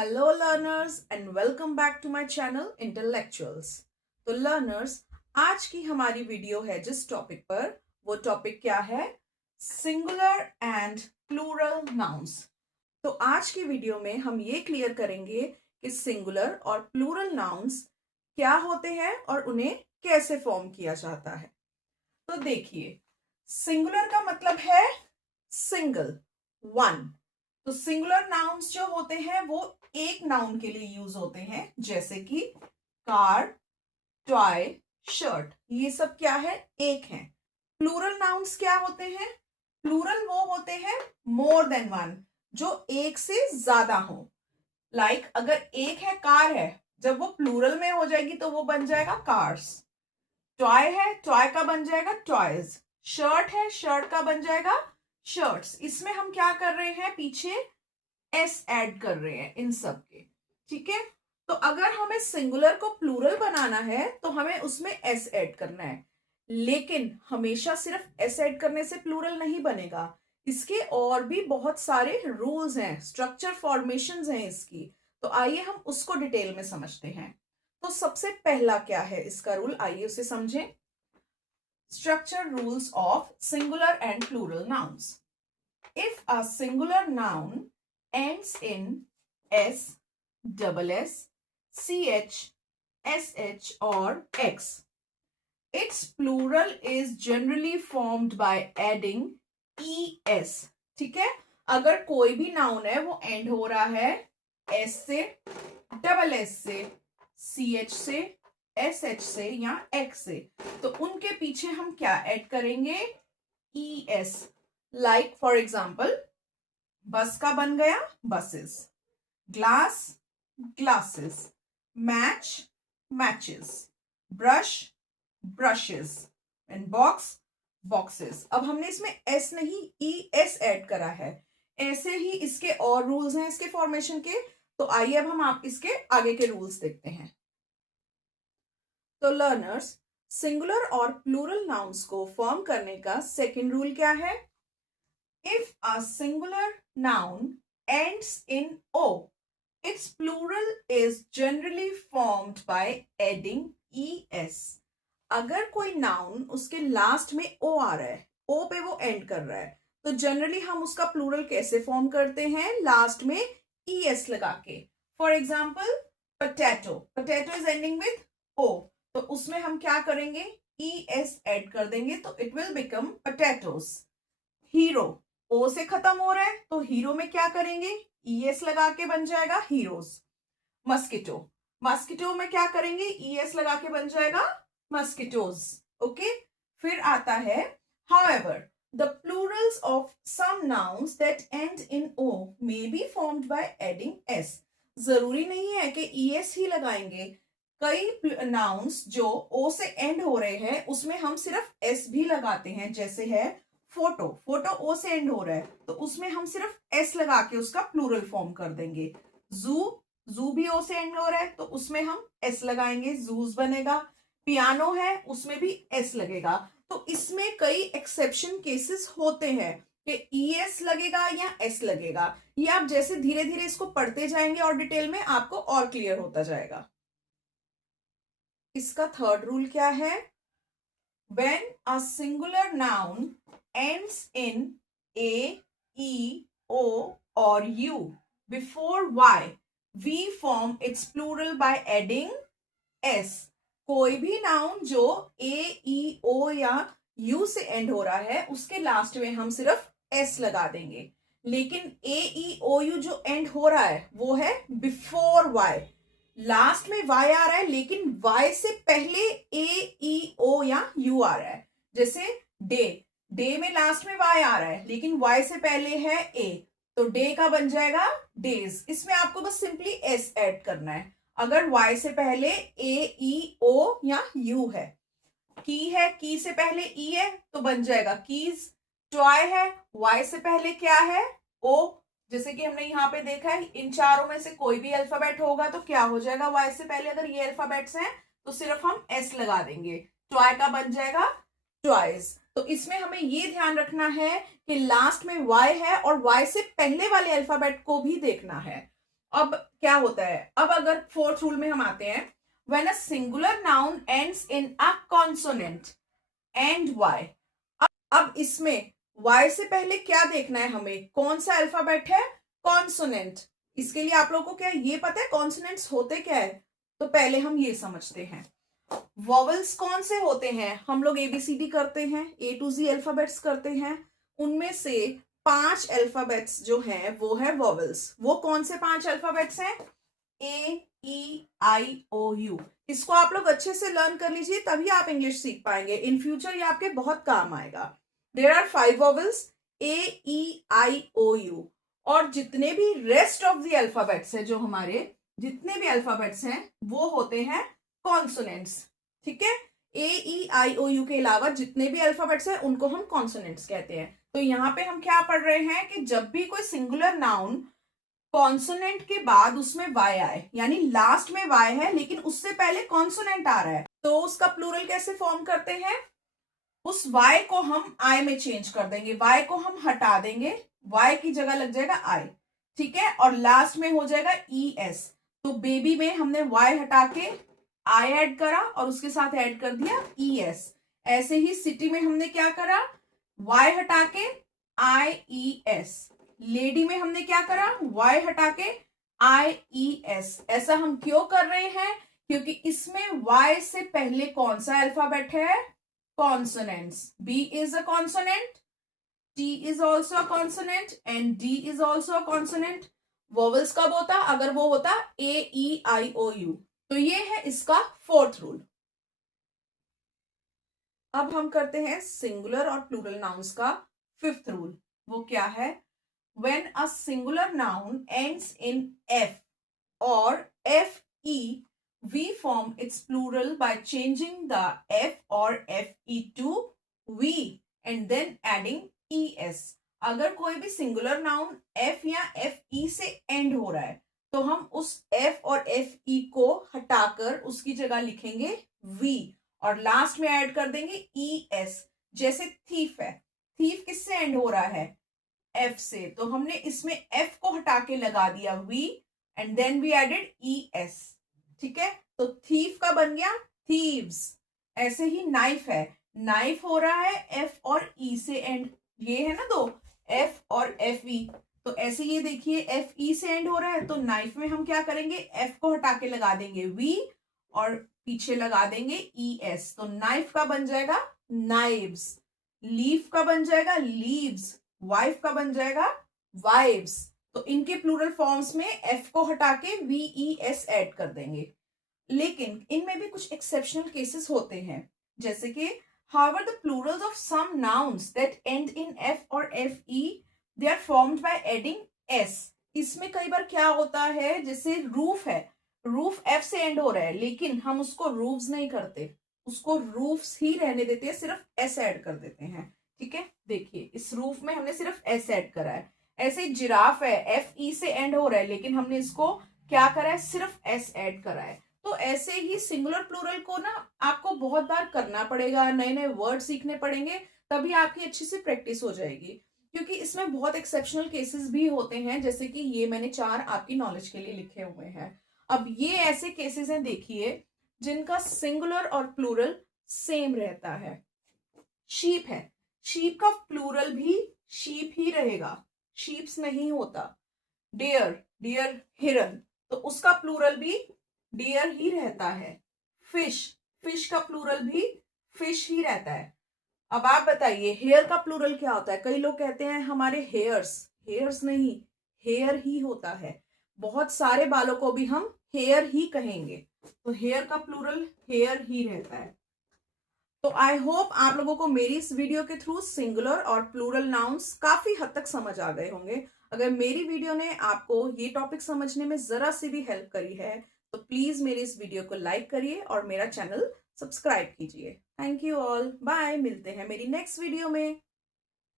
Hello learners and welcome back to my channel Intellectuals. तो learners, आज की हमारी वीडियो है जिस टॉपिक पर, वो टॉपिक क्या है? Singular and plural nouns. तो आज की वीडियो में हम ये क्लियर करेंगे कि सिंगुलर और प्लूरल नाउन्स क्या होते हैं और उन्हें कैसे फॉर्म किया जाता है। तो देखिए, सिंगुलर का मतलब है सिंगल, वन। तो सिंगुलर नाउन्स जो होते हैं वो एक नाउन के लिए यूज होते हैं, जैसे कि कार, टॉय, शर्ट। ये सब क्या है? एक है। प्लूरल नाउन्स क्या होते हैं? प्लूरल वो होते हैं मोर देन वन, जो एक से ज्यादा हो। लाइक अगर एक है, कार है, जब वो प्लूरल में हो जाएगी तो वो बन जाएगा कार्स। टॉय है, टॉय का बन जाएगा टॉयज। शर्ट है, शर्ट का बन जाएगा शर्ट्स। इसमें हम क्या कर रहे हैं? पीछे एस ऐड कर रहे हैं इन सब के। ठीक है। तो अगर हमें सिंगुलर को प्लूरल बनाना है तो हमें उसमें एस ऐड करना है, लेकिन हमेशा सिर्फ एस ऐड करने से प्लूरल नहीं बनेगा। इसके और भी बहुत सारे रूल्स हैं, स्ट्रक्चर फॉर्मेशंस हैं इसकी। तो आइए हम उसको डिटेल में समझते हैं। तो सबसे पहला क्या है इसका रूल, आइए उसे समझें। Structure rules of singular and plural nouns. If a singular noun ends in s, double s, ch, sh or x, its plural is generally formed by adding es. ठीक है। अगर कोई भी नाउन है वो एंड हो रहा है s से, डबल s से, ch से, sh से या x से, तो उनके पीछे हम क्या ऐड करेंगे? es। लाइक फॉर एग्जाम्पल, बस का बन गया buses, glass glasses, match matches, brush brushes and box boxes. अब हमने इसमें एस नहीं ई एस ऐड करा है। ऐसे ही इसके और रूल्स हैं इसके फॉर्मेशन के। तो आइए अब हम आप इसके आगे के रूल्स देखते हैं। तो लर्नर्स, सिंगुलर और प्लूरल नाउन्स को फॉर्म करने का सेकेंड रूल क्या है? If a singular noun ends in o, its plural is generally formed by adding es. अगर कोई नाउन उसके लास्ट में ओ आ रहा है, ओ पे वो एंड कर रहा है, तो जनरली हम उसका प्लूरल कैसे फॉर्म करते हैं? लास्ट में es लगा के। For example, potato, potato is ending with o, तो उसमें हम क्या करेंगे? es ऐड कर देंगे, तो it will become potatoes. Hero, O से खत्म हो रहा है, तो हीरो में क्या करेंगे? ईएस लगा के बन जाएगा हीरोज। मस्किटो, मस्किटो में क्या करेंगे? ईएस लगा के बन जाएगा मस्किटोज। ओके। फिर आता है however the plurals of some nouns that end in o may be formed by adding s। जरूरी नहीं है कि ईएस ही लगाएंगे। कई नाउन्स जो ओ से एंड हो रहे हैं उसमें हम सिर्फ एस भी लगाते हैं, जैसे है फोटो, फोटो ओ से एंड हो रहा है तो उसमें हम सिर्फ एस लगा के उसका प्लूरल फॉर्म कर देंगे। जू, जू भी ओ से एंड हो रहा है तो उसमें हम एस लगाएंगे, जूस बनेगा। पियानो है, उसमें भी एस लगेगा। तो इसमें कई एक्सेप्शन केसेस होते हैं कि ईएस लगेगा या एस लगेगा। ये आप जैसे धीरे धीरे इसको पढ़ते जाएंगे और डिटेल में आपको और क्लियर होता जाएगा। इसका थर्ड रूल क्या है? When a singular noun ends in a, e, o or u before y, we form its plural by adding s। कोई भी नाउन जो a, e, o या u से एंड हो रहा है उसके लास्ट में हम सिर्फ s लगा देंगे, लेकिन a, e, o, u जो एंड हो रहा है वो है बिफोर y। लास्ट में y आ रहा है लेकिन y से पहले a, e, o या u आ रहा है। जैसे डे, डे में लास्ट में y आ रहा है लेकिन y से पहले है a, तो डे का बन जाएगा डेज। इसमें आपको बस सिंपली s ऐड करना है। अगर y से पहले a, e, o या u है। की है, की से पहले e है तो बन जाएगा कीज। टॉय है, y से पहले क्या है? o। जैसे कि हमने यहाँ पे देखा है, इन चारों में से कोई भी अल्फाबेट होगा तो क्या हो जाएगा? y से पहले अगर ये अल्फाबेट्स हैं तो सिर्फ हम s लगा देंगे, टॉय का बन जाएगा टॉयज। तो इसमें हमें ये ध्यान रखना है कि लास्ट में y है और y से पहले वाले अल्फाबेट को भी देखना है। अब क्या होता है, अब अगर फोर्थ रूल में हम आते हैं, when a singular noun ends in a consonant and y. अब इसमें y से पहले क्या देखना है हमें, कौन सा अल्फाबेट है, कॉन्सोनेंट। इसके लिए आप लोगों को क्या ये पता है कॉन्सोनेंट्स होते क्या है, तो पहले हम ये समझते हैं। वॉवल्स कौन से होते हैं, हम लोग एबीसीडी करते हैं, ए टू जी अल्फाबेट्स करते हैं, उनमें से 5 अल्फाबेट्स जो हैं वो है वॉवल्स। वो कौन से 5 अल्फाबेट्स हैं, ए ई आई ओ यू। इसको आप लोग अच्छे से लर्न कर लीजिए, तभी आप इंग्लिश सीख पाएंगे, इन फ्यूचर ये आपके बहुत काम आएगा। There are 5 vowels, a e i o u. और जितने भी रेस्ट ऑफ द अल्फाबेट्स है, जो हमारे जितने भी अल्फाबेट्स हैं वो होते हैं कॉन्सोनेंट्स। ठीक है, ए ई आई ओ यू के अलावा जितने भी अल्फाबेट्स हैं उनको हम कॉन्सोनेंट्स कहते हैं। तो यहाँ पे हम क्या पढ़ रहे हैं कि जब भी कोई सिंगुलर नाउन कॉन्सोनेंट के बाद उसमें वाई आए, यानी लास्ट में वाई है लेकिन उससे पहले कॉन्सोनेंट आ रहा है, तो उसका प्लूरल कैसे फॉर्म करते हैं, उस वाई को हम आई में चेंज कर देंगे, वाई को हम हटा देंगे, वाई की जगह लग जाएगा आई। ठीक है, और लास्ट में हो जाएगा ई एस। तो बेबी में हमने वाई हटा के आई ऐड करा और उसके साथ ऐड कर दिया ई एस। ऐसे ही सिटी में हमने क्या करा, वाई हटा के आई ई एस। लेडी में हमने क्या करा, वाई हटा के आई ई एस। ऐसा हम क्यों कर रहे हैं, क्योंकि इसमें वाई से पहले कौन सा अल्फाबेट है, consonants. B is a consonant, T is also a consonant and D is also a consonant. Vowels कब होता, अगर वो होता A E I O U। तो ये है इसका फोर्थ रूल। अब हम करते हैं सिंगुलर और प्लूरल नाउन्स का फिफ्थ रूल। वो क्या है, when a singular noun ends in F or FE, we form its plural by changing the F or FE to V and then adding ES। अगर कोई भी सिंगुलर नाउन F या FE से and हो रहा है तो हम उस F और FE को हटाकर उसकी जगह लिखेंगे V और लास्ट में ऐड कर देंगे ES। जैसे थीफ है, थीफ किससे एंड हो रहा है, F से, तो हमने इसमें F को हटा के लगा दिया V and then we added ES। ठीक है, तो थीफ का बन गया थीव्स। ऐसे ही नाइफ है, नाइफ हो रहा है F और E से एंड, ये है ना दो F और FE, तो ऐसे ये देखिए FE से एंड हो रहा है, तो नाइफ में हम क्या करेंगे, F को हटा के लगा देंगे V और पीछे लगा देंगे ES। तो नाइफ का बन जाएगा नाइव्स, लीफ का बन जाएगा लीव्स, वाइफ का बन जाएगा वाइव्स। तो इनके प्लूरल फॉर्म्स में F को हटा के VES ऐड कर देंगे। लेकिन इनमें भी कुछ एक्सेप्शनल केसेस होते हैं, जैसे कि however the plurals of some nouns that end in F or FE they are formed by adding S। इसमें कई बार क्या होता है, जैसे रूफ है, रूफ F से एंड हो रहा है लेकिन हम उसको रूफ्स नहीं करते, उसको रूफ्स ही रहने देते हैं, सिर्फ S ऐड कर देते हैं। ठीक है, देखिए इस रूफ में हमने सिर्फ S ऐड करा है। ऐसे जिराफ है, FE से एंड हो रहा है लेकिन हमने इसको क्या करा है, सिर्फ S ऐड करा है। तो ऐसे ही सिंगुलर प्लूरल को ना आपको बहुत बार करना पड़ेगा, नए नए वर्ड सीखने पड़ेंगे, तभी आपकी अच्छी से प्रैक्टिस हो जाएगी, क्योंकि इसमें बहुत एक्सेप्शनल केसेस भी होते हैं, जैसे कि ये मैंने 4 आपकी नॉलेज के लिए लिखे हुए हैं। अब ये ऐसे केसेस हैं, देखिए, जिनका सिंगुलर और प्लूरल सेम रहता है। शीप है, शीप का प्लूरल भी शीप ही रहेगा, शीप्स नहीं होता। डियर, डियर हिरन, तो उसका प्लूरल भी डियर ही रहता है। फिश, फिश का प्लूरल भी फिश ही रहता है। अब आप बताइए हेयर का प्लूरल क्या होता है, कई लोग कहते हैं हमारे हेयर्स, हेयर्स नहीं, हेयर ही होता है। बहुत सारे बालों को भी हम हेयर ही कहेंगे, तो हेयर का प्लूरल हेयर ही रहता है। तो आई होप आप लोगों को मेरी इस वीडियो के थ्रू सिंगुलर और प्लूरल नाउन्स काफी हद तक समझ आ गए होंगे। अगर मेरी वीडियो ने आपको ये टॉपिक समझने में जरा सी भी हेल्प करी है तो प्लीज मेरी इस वीडियो को लाइक करिए और मेरा चैनल सब्सक्राइब कीजिए। थैंक यू ऑल, बाय, मिलते हैं मेरी नेक्स्ट वीडियो में।